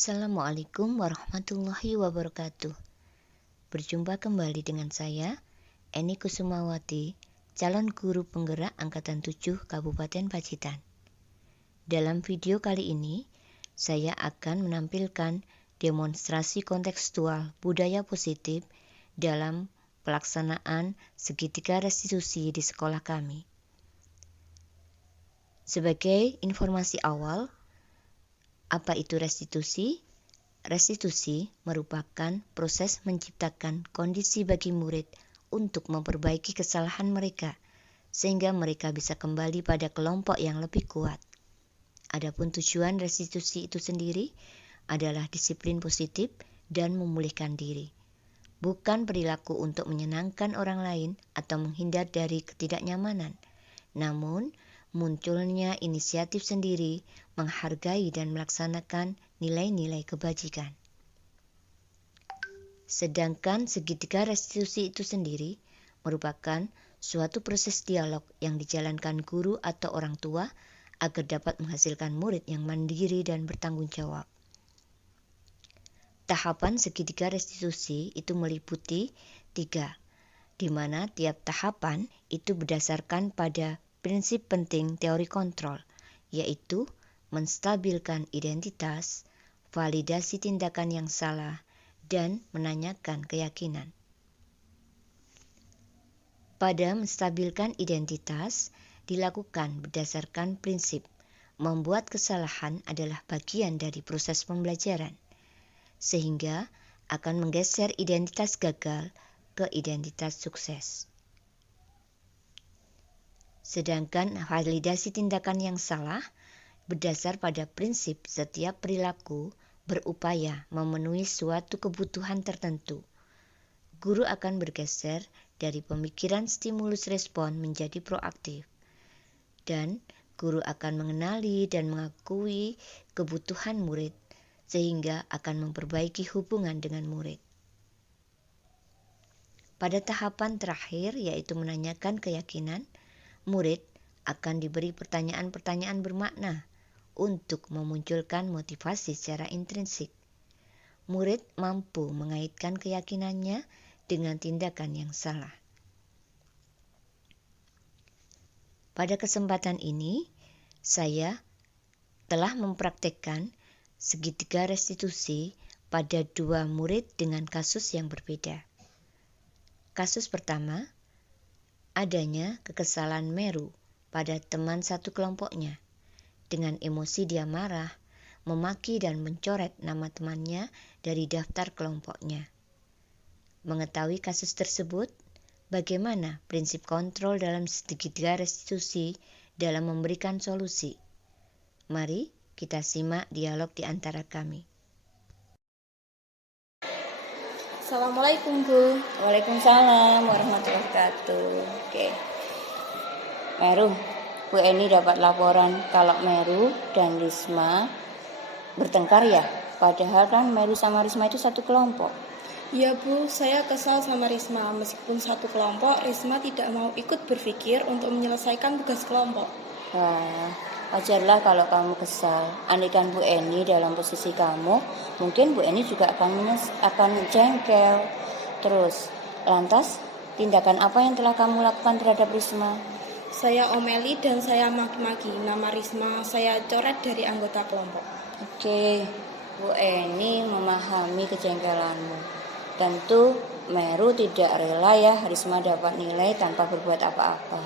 Assalamualaikum warahmatullahi wabarakatuh. Berjumpa kembali dengan saya, Eni Kusumawati, calon guru penggerak Angkatan 7 Kabupaten Pacitan. Dalam video kali ini, saya akan menampilkan demonstrasi kontekstual budaya positif dalam pelaksanaan segitiga restitusi di sekolah kami. Sebagai informasi awal, apa itu restitusi? Restitusi merupakan proses menciptakan kondisi bagi murid untuk memperbaiki kesalahan mereka, sehingga mereka bisa kembali pada kelompok yang lebih kuat. Adapun tujuan restitusi itu sendiri adalah disiplin positif dan memulihkan diri, bukan perilaku untuk menyenangkan orang lain atau menghindar dari ketidaknyamanan, namun munculnya inisiatif sendiri menghargai dan melaksanakan nilai-nilai kebajikan. Sedangkan segitiga restitusi itu sendiri merupakan suatu proses dialog yang dijalankan guru atau orang tua agar dapat menghasilkan murid yang mandiri dan bertanggung jawab. Tahapan segitiga restitusi itu meliputi 3, di mana tiap tahapan itu berdasarkan pada prinsip penting teori kontrol, yaitu menstabilkan identitas, validasi tindakan yang salah, dan menanyakan keyakinan. Pada menstabilkan identitas dilakukan berdasarkan prinsip membuat kesalahan adalah bagian dari proses pembelajaran, sehingga akan menggeser identitas gagal ke identitas sukses. Sedangkan validasi tindakan yang salah berdasar pada prinsip setiap perilaku berupaya memenuhi suatu kebutuhan tertentu. Guru akan bergeser dari pemikiran stimulus respon menjadi proaktif, dan guru akan mengenali dan mengakui kebutuhan murid sehingga akan memperbaiki hubungan dengan murid. Pada tahapan terakhir, yaitu menanyakan keyakinan, murid akan diberi pertanyaan-pertanyaan bermakna untuk memunculkan motivasi secara intrinsik. Murid mampu mengaitkan keyakinannya dengan tindakan yang salah. Pada kesempatan ini, saya telah mempraktekkan segitiga restitusi pada 2 murid dengan kasus yang berbeda. Kasus pertama, adanya kekesalan Meru pada teman satu kelompoknya. Dengan emosi dia marah, memaki dan mencoret nama temannya dari daftar kelompoknya. Mengetahui kasus tersebut, bagaimana prinsip kontrol dalam segitiga restitusi dalam memberikan solusi? Mari kita simak dialog di antara kami. Assalamualaikum Bu. Waalaikumsalam warahmatullahi wabarakatuh. Oke. Meru, Bu Eni dapat laporan kalau Meru dan Risma bertengkar ya. Padahal kan Meru sama Risma itu satu kelompok. Iya Bu, saya kesal sama Risma. Meskipun satu kelompok, Risma tidak mau ikut berpikir untuk menyelesaikan tugas kelompok. Wajarlah kalau kamu kesal. Andaikan Bu Eni dalam posisi kamu, mungkin Bu Eni juga akan jengkel. Terus, lantas tindakan apa yang telah kamu lakukan terhadap Risma? Saya omeli dan saya maki-maki. Nama Risma saya coret dari anggota kelompok. Oke, Bu Eni memahami kejengkelanmu. Tentu Meru tidak rela ya Risma dapat nilai tanpa berbuat apa-apa.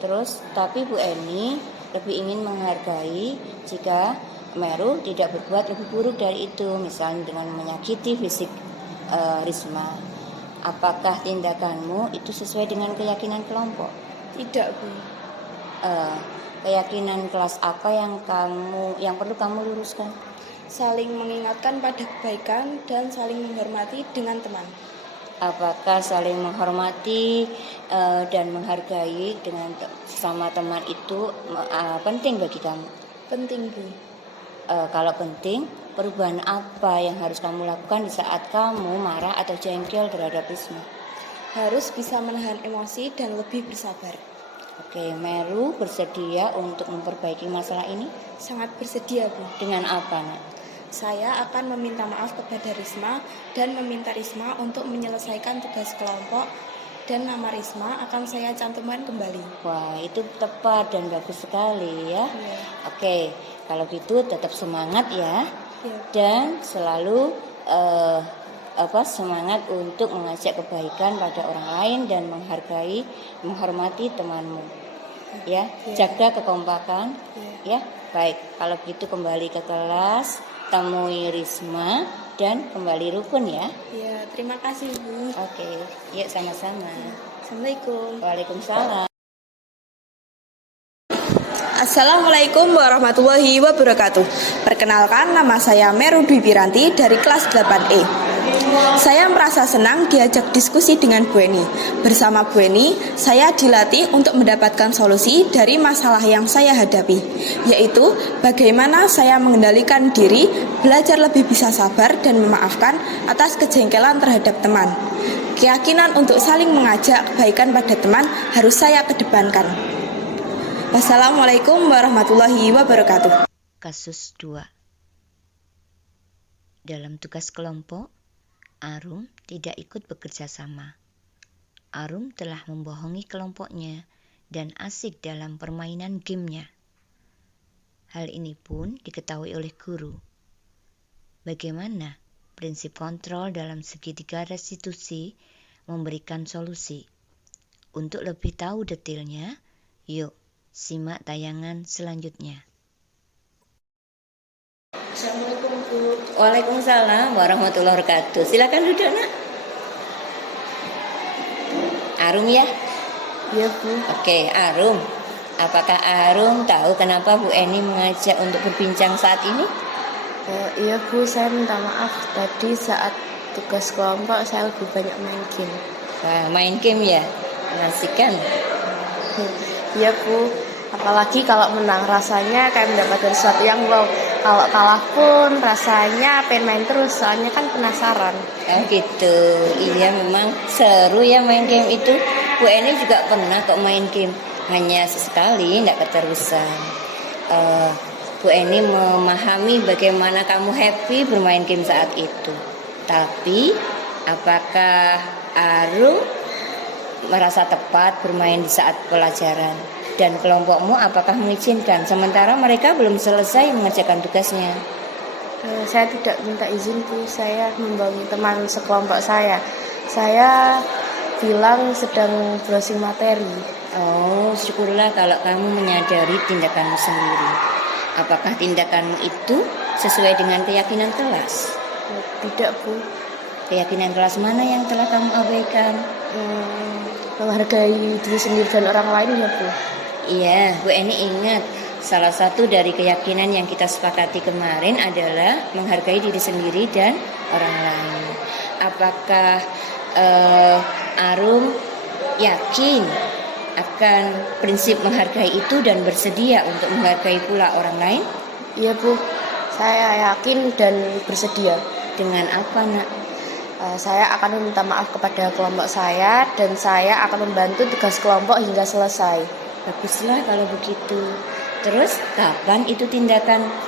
Terus, tapi Bu Eni lebih ingin menghargai jika Meru tidak berbuat lebih buruk dari itu, misalnya dengan menyakiti fisik Risma. Apakah tindakanmu itu sesuai dengan keyakinan kelompok? Tidak Bu. Keyakinan kelas apa yang perlu kamu luruskan? Saling mengingatkan pada kebaikan dan saling menghormati dengan teman. Apakah saling menghormati dan menghargai dengan sesama teman itu penting bagi kamu? Penting Bu. Kalau penting, perubahan apa yang harus kamu lakukan di saat kamu marah atau jengkel terhadap Risma? Harus bisa menahan emosi dan lebih bersabar. Oke, Meru bersedia untuk memperbaiki masalah ini? Sangat bersedia Bu. Dengan apa, Nak? Saya akan meminta maaf kepada Risma dan meminta Risma untuk menyelesaikan tugas kelompok, dan nama Risma akan saya cantumkan kembali. Wah, itu tepat dan bagus sekali ya. Iya. Oke, kalau gitu tetap semangat ya. Iya. Dan selalu semangat untuk mengajak kebaikan pada orang lain dan menghormati temanmu. Ya, jaga kekompakan. Ya, baik. Kalau gitu kembali ke kelas, temui Risma dan kembali rukun ya. Ya, terima kasih Bu. Oke, yuk sama-sama. Assalamualaikum. Waalaikumsalam. Assalamualaikum warahmatullahi wabarakatuh. Perkenalkan, nama saya Meru Dwi Piranti dari kelas 8E. Saya merasa senang diajak diskusi dengan Bu Eni. Bersama Bu Eni, saya dilatih untuk mendapatkan solusi dari masalah yang saya hadapi, yaitu bagaimana saya mengendalikan diri, belajar lebih bisa sabar dan memaafkan atas kejengkelan terhadap teman. Keyakinan untuk saling mengajak kebaikan pada teman harus saya kedepankan. Wassalamualaikum warahmatullahi wabarakatuh. Kasus 2. Dalam tugas kelompok, Arum tidak ikut bekerja sama. Arum telah membohongi kelompoknya dan asik dalam permainan gamenya. Hal ini pun diketahui oleh guru. Bagaimana prinsip kontrol dalam segitiga restitusi memberikan solusi? Untuk lebih tahu detailnya, yuk simak tayangan selanjutnya. Assalamualaikum Bu. Waalaikumsalam warahmatullahi wabarakatuh. Silakan duduk, Nak. Arum ya? Iya Bu. Oke, Arum. Apakah Arum tahu kenapa Bu Eni mengajak untuk berbincang saat ini? Iya Bu, saya minta maaf. Tadi saat tugas kelompok saya lebih banyak main game. Wah, main game ya? Mengasihkan. Iya Bu, apalagi kalau menang rasanya kayak mendapatkan sesuatu yang wow. Kalau kalah pun rasanya pengen main terus, soalnya kan penasaran. Oh gitu, iya memang seru ya main game itu. Bu Eni juga pernah kok main game, hanya sesekali, tidak keterusan. Bu Eni memahami bagaimana kamu happy bermain game saat itu. Tapi apakah Arum merasa tepat bermain di saat pelajaran? Dan kelompokmu apakah mengizinkan? Sementara mereka belum selesai mengerjakan tugasnya. Saya tidak minta izin Bu, saya membangun teman sekelompok saya. Saya bilang sedang browsing materi. Oh, syukurlah kalau kamu menyadari tindakanmu sendiri. Apakah tindakanmu itu sesuai dengan keyakinan kelas? Tidak Bu. Keyakinan kelas mana yang telah kamu abaikan? Menghargai diri sendiri dan orang lain ya Bu. Iya, Bu Eni ingat salah satu dari keyakinan yang kita sepakati kemarin adalah menghargai diri sendiri dan orang lain. Apakah Arum yakin akan prinsip menghargai itu dan bersedia untuk menghargai pula orang lain? Iya Bu, saya yakin dan bersedia. Dengan apa, Nak? Saya akan meminta maaf kepada kelompok saya dan saya akan membantu tugas kelompok hingga selesai. Baguslah kalau begitu. Terus kapan itu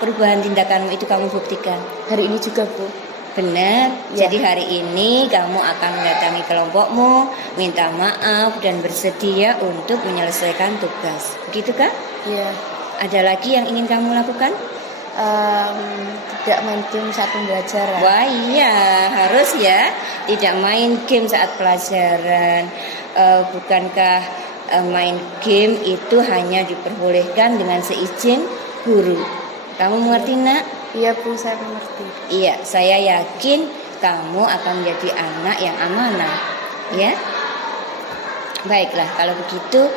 perubahan tindakanmu itu kamu buktikan? Hari ini juga Bu. Benar. Ya. Jadi hari ini kamu akan mendatangi kelompokmu, minta maaf dan bersedia untuk menyelesaikan tugas. Begitu kah? Iya. Ada lagi yang ingin kamu lakukan? Tidak main game saat pembelajaran. Wah iya, harus ya. Tidak main game saat pelajaran. Bukankah main game itu hanya diperbolehkan dengan seizin guru? Kamu mengerti, Nak? Iya Bu, saya mengerti. Iya, saya yakin kamu akan menjadi anak yang amanah, ya. Baiklah, kalau begitu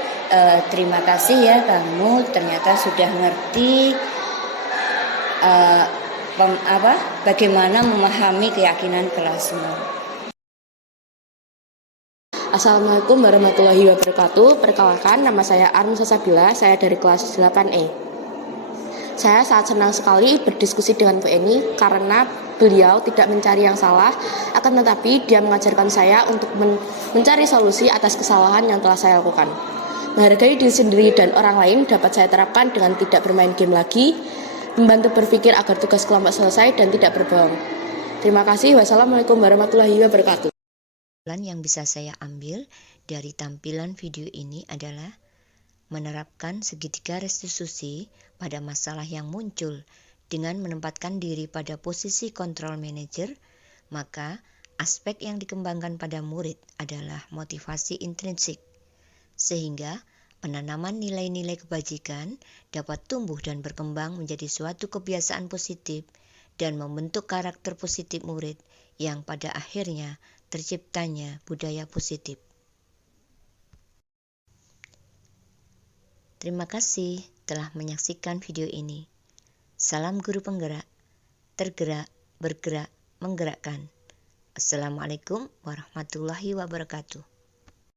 terima kasih ya, kamu ternyata sudah ngerti bagaimana memahami keyakinan kelasmu. Assalamualaikum warahmatullahi wabarakatuh. Perkenalkan, nama saya Arum Sasabila, saya dari kelas 8E. Saya sangat senang sekali berdiskusi dengan Bu Eni karena beliau tidak mencari yang salah, akan tetapi dia mengajarkan saya untuk mencari solusi atas kesalahan yang telah saya lakukan. Menghargai diri sendiri dan orang lain dapat saya terapkan dengan tidak bermain game lagi, membantu berpikir agar tugas kelompok selesai dan tidak berbohong. Terima kasih. Wassalamualaikum warahmatullahi wabarakatuh. Yang bisa saya ambil dari tampilan video ini adalah menerapkan segitiga restitusi pada masalah yang muncul dengan menempatkan diri pada posisi control manager, maka aspek yang dikembangkan pada murid adalah motivasi intrinsik, sehingga penanaman nilai-nilai kebajikan dapat tumbuh dan berkembang menjadi suatu kebiasaan positif dan membentuk karakter positif murid yang pada akhirnya terciptanya budaya positif. Terima kasih telah menyaksikan video ini. Salam guru penggerak, tergerak, bergerak, menggerakkan. Assalamualaikum warahmatullahi wabarakatuh.